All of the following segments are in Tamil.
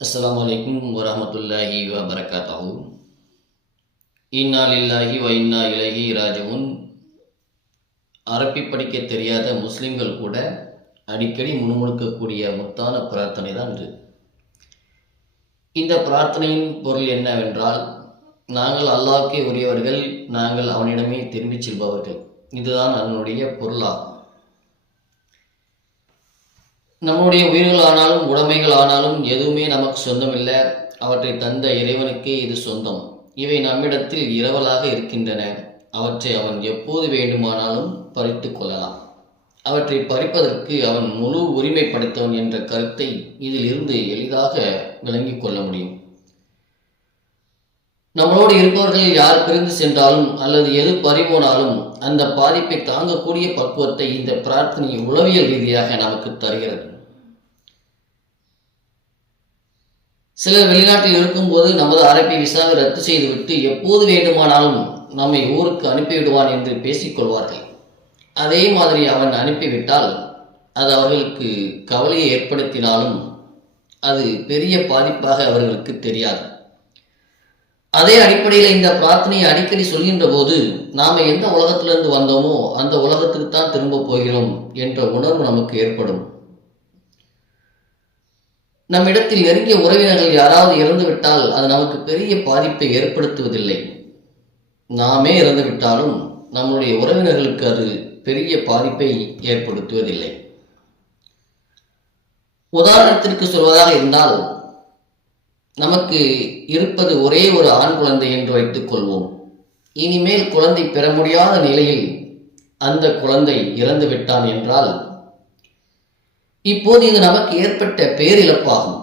அஸ்ஸலாமு அலைக்கும் வரஹமத்துல்லாஹி வபரகாத்தஹு இன்னா லில்லாஹி வ இன்னா இலைஹி ராஜிவுன் அரபி படிக்க தெரியாத முஸ்லிம்கள் கூட அடிக்கடி முணுமுணுக்கக்கூடிய முத்தான பிரார்த்தனை தான் இது. இந்த பிரார்த்தனையின் பொருள் என்னவென்றால் நாங்கள் அல்லாவுக்கே உரியவர்கள் நாங்கள் அவனிடமே திரும்பிச் செல்பவர்கள். இதுதான் அதனுடைய பொருளாகும். நம்முடைய உயிர்கள் ஆனாலும் உடைமைகள் ஆனாலும் எதுவுமே நமக்கு சொந்தமில்லை. அவற்றை தந்த இறைவனுக்கே இது சொந்தம். இவை நம்மிடத்தில் இரவலாக இருக்கின்றன. அவற்றை அவன் எப்போது வேண்டுமானாலும் பறித்து கொள்ளலாம். அவற்றை பறிப்பதற்கு அவன் முழு உரிமை படைத்தவன் என்ற கருத்தை இதில் இருந்து எளிதாக விளங்கிக் கொள்ள முடியும். நம்மளோடு இருப்பவர்கள் யார் பிரிந்து சென்றாலும் அல்லது எது பறிபோனாலும் அந்த பாதிப்பை தாங்கக்கூடிய பக்குவத்தை இந்த பிரார்த்தனை உளவியல் ரீதியாக நமக்கு தருகிறது. சிலர் வெளிநாட்டில் இருக்கும்போது நமது அரபி விசாவை ரத்து செய்துவிட்டு எப்போது வேண்டுமானாலும் நம்மை ஊருக்கு அனுப்பிவிடுவான் என்று பேசிக்கொள்வார்கள் அதே மாதிரி அவன் அனுப்பிவிட்டால் அது அவர்களுக்கு கவலையை ஏற்படுத்தினாலும் அது பெரிய பாதிப்பாக அவர்களுக்கு தெரியாது. அதே அடிப்படையில் இந்த பிரார்த்தனையை அடிக்கடி சொல்கின்ற போது நாம் எந்த உலகத்திலிருந்து வந்தோமோ அந்த உலகத்துக்கு தான் திரும்ப போகிறோம் என்ற உணர்வு நமக்கு ஏற்படும். நம்மிடத்தில் நெருங்கிய உறவினர்கள் யாராவது இறந்துவிட்டால் அது நமக்கு பெரிய பாதிப்பை ஏற்படுத்துவதில்லை. நாமே இறந்துவிட்டாலும் நம்முடைய உறவினர்களுக்கு அது பெரிய பாதிப்பை ஏற்படுத்துவதில்லை. உதாரணத்திற்கு சொல்வதாக இருந்தால் நமக்கு இருப்பது ஒரே ஒரு ஆண் குழந்தை என்று வைத்துக் கொள்வோம். இனிமேல் குழந்தை பெற முடியாத நிலையில் அந்த குழந்தை இறந்துவிட்டான் என்றால் இப்போது இது நமக்கு ஏற்பட்ட பேரிழப்பாகும்.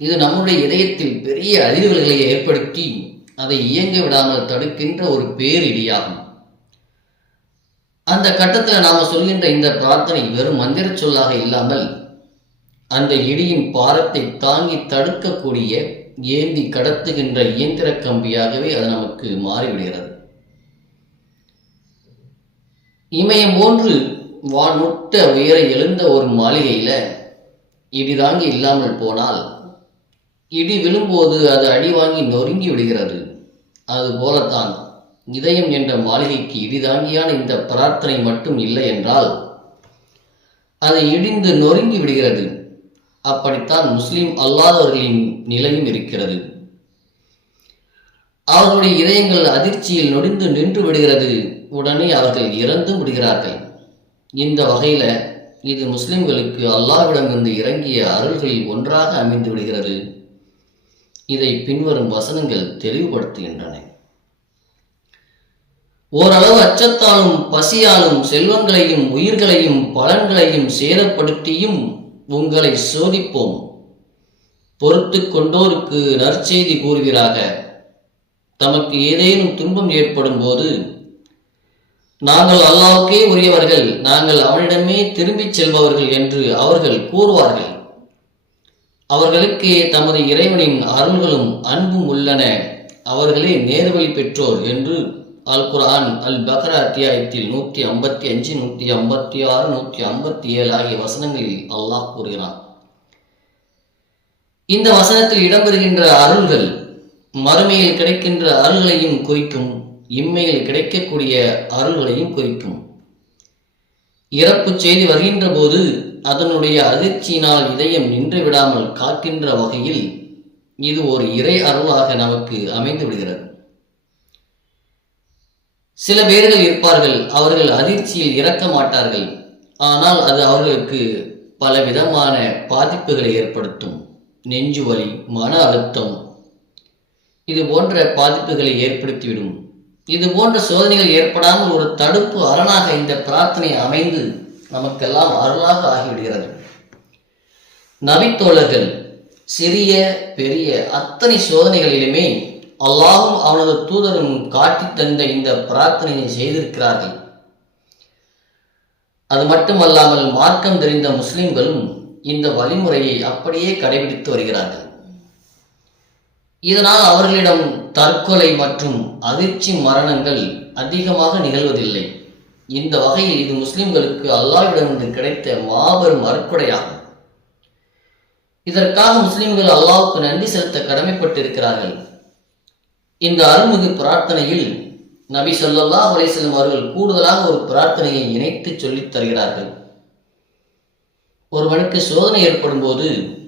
இது நம்முடைய இதயத்தில் பெரிய அதிர்வுகளை ஏற்படுத்தி அதை இயங்க விடாமல் தடுக்கின்ற ஒரு பேரிடியாகும். அந்த கட்டத்தில் நாம் சொல்கின்ற இந்த பிரார்த்தனை வெறும் மந்திர சொல்லாக இல்லாமல் அந்த இடியின் பாரத்தை தாங்கி தடுக்கக்கூடிய ஏந்தி கடத்துகின்ற இயந்திர கம்பியாகவே அது நமக்கு மாறிவிடுகிறது. இமயம் போன்று வானுட்ட உயர எழுந்த ஒரு மாளிகையில் இடி தாங்கி இல்லாமல் போனால் இடி விழும்போது அது அடி வாங்கி நொறுங்கி விடுகிறது. அதுபோலத்தான் இதயம் என்ற மாளிகைக்கு இடிதாங்கியான இந்த பிரார்த்தனை மட்டும் இல்லை என்றால் அது இடிந்து நொறுங்கி விடுகிறது. அப்படித்தான் முஸ்லிம் அல்லாதவர்களின் நிலையும் இருக்கிறது. அவர்களுடைய இதயங்கள் அதிர்ச்சியில் நொடிந்து நின்று விடுகிறது. உடனே அவர்கள் இறந்தும் விடுகிறார்கள். இந்த வகையில் இது முஸ்லிம்களுக்கு அல்லாஹ்விடமிருந்து இறங்கிய அருள்களில் ஒன்றாக அமைந்து விடுகிறது. இதை பின்வரும் வசனங்கள் தெளிவுபடுத்துகின்றன. ஓரளவு அச்சத்தாலும் பசியாலும் செல்வங்களையும் உயிர்களையும் பலன்களையும் சேதப்படுத்தியும் உங்களை சோதிப்போம். பொறுத்து கொண்டோருக்கு நற்செய்தி கூறுகிறாக தமக்கு ஏதேனும் துன்பம் ஏற்படும் போது நாங்கள் அல்லாவுக்கே உரியவர்கள் நாங்கள் அவனிடமே திரும்பிச் செல்பவர்கள் என்று அவர்கள் கூறுவார்கள். அவர்களுக்கு தமது இறைவனின் அருள்களும் அன்பும் உள்ளன. அவர்களே நேர்வழி பெற்றோர் என்று அல் குரான் அல் பக்ரா அத்தியாயத்தில் நூற்றி ஐம்பத்தி அஞ்சு நூற்றி ஐம்பத்தி ஆறு நூற்றி ஐம்பத்தி ஏழு ஆகிய வசனங்களில் அல்லாஹ் கூறுகிறான். இந்த வசனத்தில் இடம்பெறுகின்ற அருள்கள் மறுமையில் கிடைக்கின்ற அருள்களையும் குறிக்கும் இம்மையில் கிடைக்கக்கூடிய அருள்களையும் குறிக்கும். இறப்பு செய்தி வருகின்ற போது அதனுடைய அதிர்ச்சியினால் இதயம் நின்று விடாமல் காக்கின்ற வகையில் இது ஒரு இறை அருளாக நமக்கு அமைந்து விடுகிறது. சில பேர்கள் இருப்பார்கள் அவர்கள் அதிர்ச்சியில் இறக்க மாட்டார்கள். ஆனால் அது அவர்களுக்கு பல விதமான பாதிப்புகளை ஏற்படுத்தும். நெஞ்சு வலி மன அழுத்தம் இது போன்ற பாதிப்புகளை ஏற்படுத்திவிடும். இது போன்ற சோதனைகள் ஏற்படாமல் ஒரு தடுப்பு அரணாக இந்த பிரார்த்தனை அமைந்து நமக்கெல்லாம் அருளாக ஆகிவிடுகிறது. நபித்தோழர்கள் சிறிய பெரிய அத்தனை சோதனைகளிலுமே அல்லாஹும் அவனது தூதரும் காட்டி தந்த இந்த பிரார்த்தனையை செய்திருக்கிறார்கள். அது மட்டுமல்லாமல் மார்க்கம் தெரிந்த முஸ்லிம்களும் இந்த வழிமுறையை அப்படியே கடைபிடித்து வருகிறார்கள். இதனால் அவர்களிடம் தற்கொலை மற்றும் அதிர்ச்சி மரணங்கள் அதிகமாக நிகழ்வதில்லை. இந்த வகையில் இது முஸ்லிம்களுக்கு அல்லாஹ்விடமிருந்து கிடைத்த மாபெரும் அற்கொடையாகும் இதற்காக முஸ்லிம்கள் அல்லாவுக்கு நன்றி செலுத்த கடமைப்பட்டிருக்கிறார்கள். இந்த அருள்மிகு பிரார்த்தனையில் நபி சொல்லல்லா அலைஹி அவர்கள் கூடுதலாக ஒரு பிரார்த்தனையை இணைத்து சொல்லித் தருகிறார்கள். ஒருவனுக்கு சோதனை ஏற்படும் போது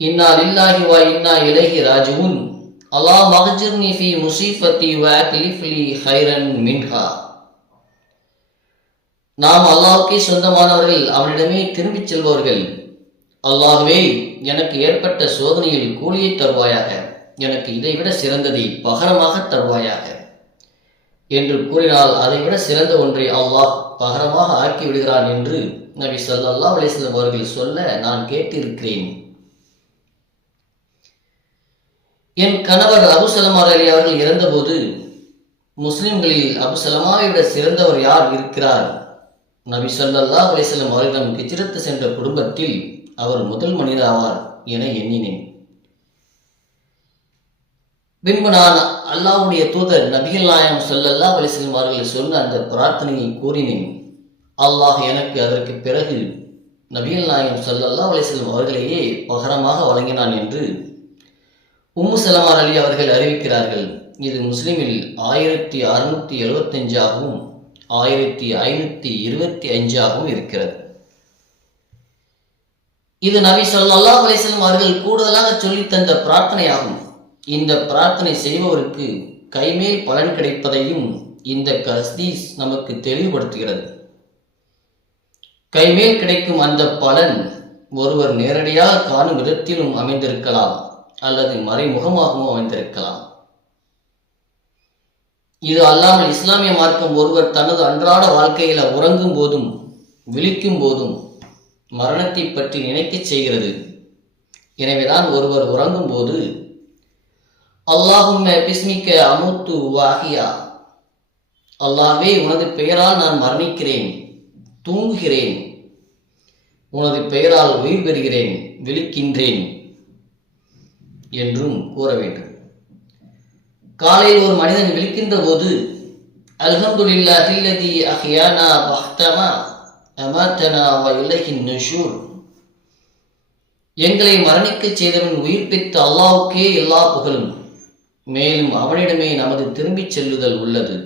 இன்னா லில்லாஹி வா இன்னா இலகி ராஜுன் அல்லாஹ் மஹ்ஜிர்னி ஃபி முசீஃபத்தி வ அக்லிஃப் ஹைரன் மின்ஹா. நாம் அல்லாஹ்வுக்கே சொந்தமானவர்கள் அவனிடமே திரும்பிச் செல்பவர்கள். அல்லாஹுவே எனக்கு ஏற்பட்ட சோதனையில் கூலியை தருவாயாக. எனக்கு இதைவிட சிறந்ததை பகரமாக தருவாயாக. என்று கூறினால் அதைவிட சிறந்த ஒன்றை அல்லாஹ் பகரமாக ஆக்கிவிடுகிறான் என்று நபி சொல்லல்லா அலிஸ்லம் அவர்கள் சொல்ல நான் கேட்டிருக்கிறேன். என் கணவர் அபுசலமார் அலி அவர்கள் இறந்தபோது முஸ்லிம்களில் அபுசலமாவை விட சிறந்தவர் யார் இருக்கிறார்? நபி சொல்லல்லா அலிசல்லம் அவர்களிடம் கிச்சிரத்து சென்ற குடும்பத்தில் அவர் முதல் மனிதாவார் என எண்ணினேன். பின்பு நான் அல்லாவுடைய தூதர் நபிகள் நாயம் சொல்லல்லா அலிசல்லம் அவர்கள் சொன்ன அந்த பிரார்த்தனையை கூறினேன். அல்லாஹ் எனக்கு அதற்கு பிறகு நபிகள் நாயம் சொல்லல்லா அலிசல்லம் அவர்களையே பகரமாக வழங்கினான் என்று உம்மு சலமார் அலி அவர்கள் அறிவிக்கிறார்கள் இது முஸ்லிமில் ஆயிரத்தி அறுநூத்தி எழுபத்தஞ்சாகவும் ஆயிரத்தி ஐநூத்தி இருபத்தி அஞ்சாகவும் இருக்கிறது. இது நபி ஸல்லல்லாஹு அலிஸ்லம் அவர்கள் கூடுதலாக சொல்லித் தந்த பிரார்த்தனையாகும். இந்த பிரார்த்தனை செய்பவருக்கு கைமேல் பலன் கிடைப்பதையும் இந்த கஸ்தீஸ் நமக்கு தெளிவுபடுத்துகிறது. கைமேல் கிடைக்கும் அந்த பலன் ஒருவர் நேரடியாக காணும் விதத்திலும் அமைந்திருக்கலாம். அல்லது மறைமுகமாகவும் அமைந்திருக்கலாம். இது அல்லாமல் இஸ்லாமிய மார்க்கம் ஒருவர் தனது அன்றாட வாழ்க்கையில உறங்கும் போதும் விழிக்கும் போதும் மரணத்தை பற்றி நினைக்கச் செய்கிறது. எனவேதான் ஒருவர் உறங்கும் போது அல்லாஹும் பிஸ்மிக்க அமுத்து வாகியா அல்லாவே உனது பெயரால் நான் மரணிக்கிறேன் தூங்குகிறேன். உனது பெயரால் உயிர் பெறுகிறேன் விழிக்கின்றேன். என்றும் கூற வேண்டும். காலையில் ஒரு மனிதன் விழிக்கின்ற போது அல்ஹம்துல்லா அல்லதி அஹியானா பஹ்தமா அமாத்தனா வ இலைஹின் நுஷூர். எங்களை மரணிக்கச் செய்தவன் உயிர்ப்பித்த அல்லாவுக்கே எல்லா புகழும். மேலும் அவனிடமே நமது திரும்பிச் செல்லுதல் உள்ளது.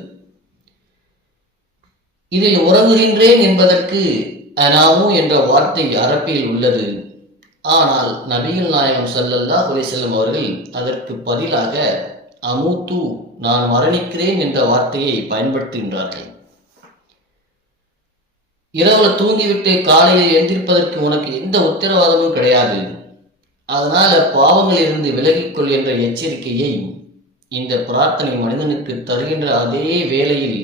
இதில் உறங்குகின்றேன் என்பதற்கு அனாமு என்ற வார்த்தை அரப்பில் உள்ளது. ஆனால் நபிகள் நாயகம் சல்லல்லா அலைஹி அவர்கள் அதற்கு பதிலாக அமுத்து நான் மரணிக்கிறேன் என்ற வார்த்தையை பயன்படுத்துகின்றார்கள். இரவுல தூங்கிவிட்டு காலையில் எந்திருப்பதற்கு உனக்கு எந்த உத்தரவாதமும் கிடையாது. அதனால பாவங்களிலிருந்து விலகிக்கொள் என்ற எச்சரிக்கையை இந்த பிரார்த்தனை மனிதனுக்கு தருகின்ற அதே வேளையில்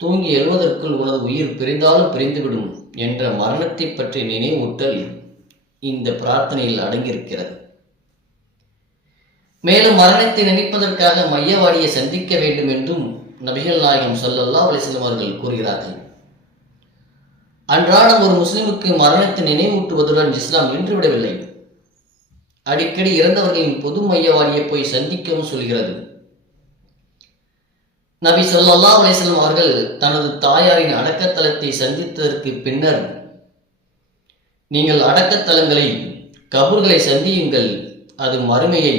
தூங்கி எழுவதற்குள் உனது உயிர் பிரிந்தாலும் பிரிந்துவிடும் என்ற மரணத்தை பற்றி நினைவூட்டல் இந்த பிரார்த்தனையில் அடங்கியிருக்கிறது. மேலும் மரணத்தை நினைப்பதற்காக மையவாடியை சந்திக்க வேண்டும் என்றும் நபிகள் நாயகம் சொல்லல்லா அலிஸ்லம் அவர்கள் கூறுகிறார்கள். அன்றாடம் ஒரு முஸ்லிமுக்கு மரணத்தை நினைவூட்டுவதுடன் இஸ்லாம் நின்றுவிடவில்லை. அடிக்கடி இறந்தவர்களின் பொது மையவாடியை போய் சந்திக்கவும் சொல்கிறது. நபி சொல்லல்லா அலிஸ்லம் அவர்கள் தனது தாயாரின் அடக்கத்தலத்தை சந்தித்ததற்கு பின்னர் நீங்கள் அடக்கத்தலங்களை கபூர்களை சந்தியுங்கள். அது மறுமையை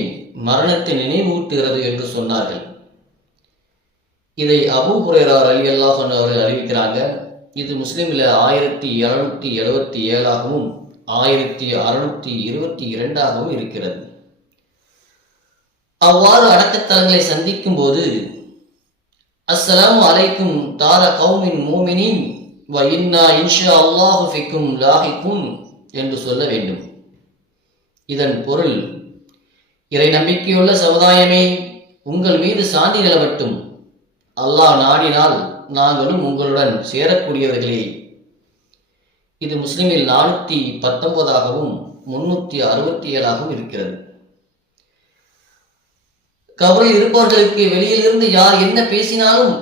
மரணத்தை நினைவூட்டுகிறது என்று சொன்னார்கள். இதை அபு ஹுரேரா அலி அல்லாஹ் அவர்கள் அறிவிக்கிறாங்க. இது முஸ்லீமில் ஆயிரத்தி இருநூத்தி எழுபத்தி ஏழாகவும் ஆயிரத்தி அறுநூத்தி இருபத்தி இரண்டாகவும் இருக்கிறது. அவ்வாறு அடக்கத்தலங்களை சந்திக்கும் போது அஸ்ஸலாமு அலைக்கும் தார கௌமின் மூமினின் வ இன்னா இன்ஷா அல்லாஹு ஃபிக்கும் லாஹிக்கும் என்று சொல்ல வேண்டும். இதன் பொருள் இறை நம்பிக்கையுள்ள சமுதாயமே உங்கள் மீது சாந்தி நிலவட்டும். அல்லாஹ் நாடினால் நாங்களும் உங்களுடன் சேரக்கூடியவர்களே. இது முஸ்லிமில் நானூத்தி பத்தொன்பதாகவும் முன்னூத்தி அறுபத்தி ஏழாகவும் இருக்கிறது. கபரில் இருப்பவர்களுக்கு வெளியிலிருந்து யார் என்ன பேசினாலும்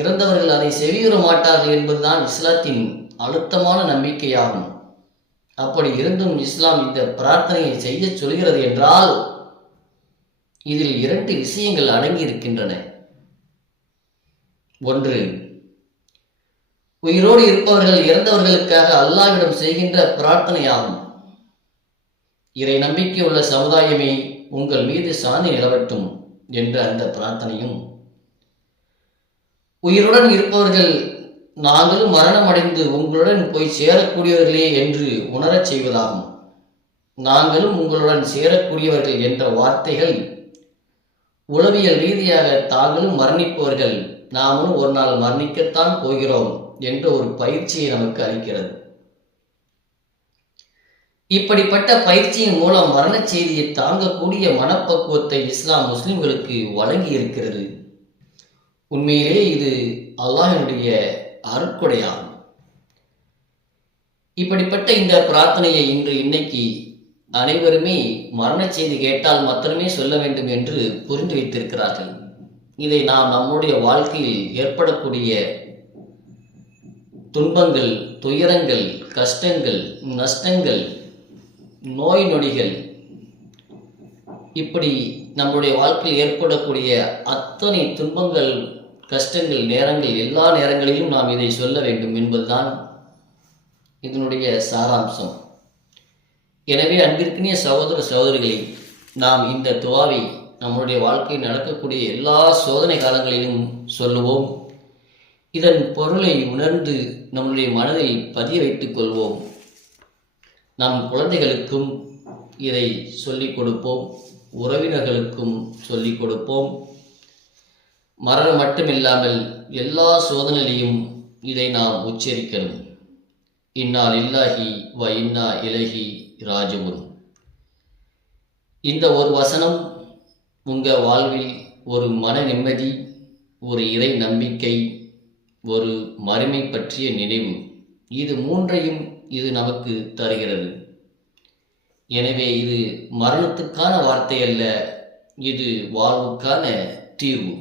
இறந்தவர்கள் அதை செவியுற மாட்டார்கள் என்பதுதான் இஸ்லாத்தின் அழுத்தமான நம்பிக்கையாகும். அப்படி இருந்தும் இஸ்லாம் இந்த பிரார்த்தனையை செய்ய சொல்கிறது என்றால் இதில் இரண்டு விஷயங்கள் அடங்கி இருக்கின்றன ஒன்று உயிரோடு இருப்பவர்கள் இறந்தவர்களுக்காக அல்லாஹ்விடம் செய்கின்ற பிரார்த்தனையாகும். இறை நம்பிக்கை உள்ள சமுதாயமே உங்கள் மீது சாந்தி நிலவட்டும் என்ற அந்த பிரார்த்தனையும். உயிருடன் இருப்பவர்கள் நாங்களும் மரணம் அடைந்து உங்களுடன் போய் சேரக்கூடியவர்களே என்று உணரச் செய்வதாகும். நாங்களும் உங்களுடன் சேரக்கூடியவர்கள் என்ற வார்த்தைகள் உளவியல் ரீதியாக தாங்களும் மரணிப்பவர்கள். நாமும் ஒரு நாள் மரணிக்கத்தான் போகிறோம் என்ற ஒரு பயிற்சியை நமக்கு அளிக்கிறது. இப்படிப்பட்ட பயிற்சியின் மூலம் மரணச் செய்தியை தாங்கக்கூடிய மனப்பக்குவத்தை இஸ்லாம் முஸ்லிம்களுக்கு வழங்கி இருக்கிறது உண்மையிலே இது அல்லாஹினுடைய அருட்கொடையாகும். இப்படிப்பட்ட இந்த பிரார்த்தனையை இன்று இன்னைக்கு அனைவருமே மரணச் செய்தி கேட்டால் மாத்திரமே சொல்ல வேண்டும் என்று புரிந்து வைத்திருக்கிறார்கள். இதை நாம் நம்முடைய வாழ்க்கையில் ஏற்படக்கூடிய துன்பங்கள் துயரங்கள் கஷ்டங்கள் நஷ்டங்கள் நோய் நொடிகள் இப்படி நம்முடைய வாழ்க்கையில் ஏற்படக்கூடிய அத்தனை துன்பங்கள் கஷ்டங்கள் நேரங்கள் எல்லா நேரங்களிலும் நாம் இதை சொல்ல வேண்டும் என்பதுதான் இதனுடைய சாராம்சம். எனவே அன்பிற்கினிய சகோதர சகோதரிகளை நாம் இந்த துவாவை நம்முடைய வாழ்க்கையில் நடக்கக்கூடிய எல்லா சோதனை காலங்களிலும் சொல்லுவோம். இதன் பொருளை உணர்ந்து நம்முடைய மனதில் பதிய வைத்துக் கொள்வோம். நம் குழந்தைகளுக்கும் இதை சொல்லிக் கொடுப்போம். உறவினர்களுக்கும் சொல்லிக் கொடுப்போம். மரணம் மட்டுமில்லாமல் எல்லா சோதனையிலையும் இதை நாம் உச்சரிக்கணும். இன்னால் இல்லாஹி வ இன்னா இலகி ராஜுவுன். இந்த ஒரு வசனம் உங்கள் வாழ்வில் ஒரு மன நிம்மதி ஒரு இறை நம்பிக்கை ஒரு மறுமை பற்றிய நினைவு இது மூன்றையும் இது நமக்கு தருகிறது. எனவே இது மரணத்துக்கான வார்த்தை அல்ல இது வாழ்வுக்கான தீர்வு.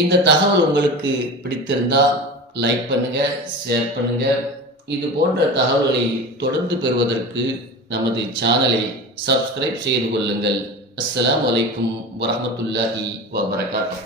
இந்த தகவல் உங்களுக்கு பிடித்திருந்தால் லைக் பண்ணுங்க ஷேர் பண்ணுங்க. இது போன்ற தகவல்களை தொடர்ந்து பெறுவதற்கு நமது சேனலை சப்ஸ்கிரைப் செய்து கொள்ளுங்கள். அஸ்லாம் அலைக்கும் வரமத்துல்லாஹி வபரகாத்து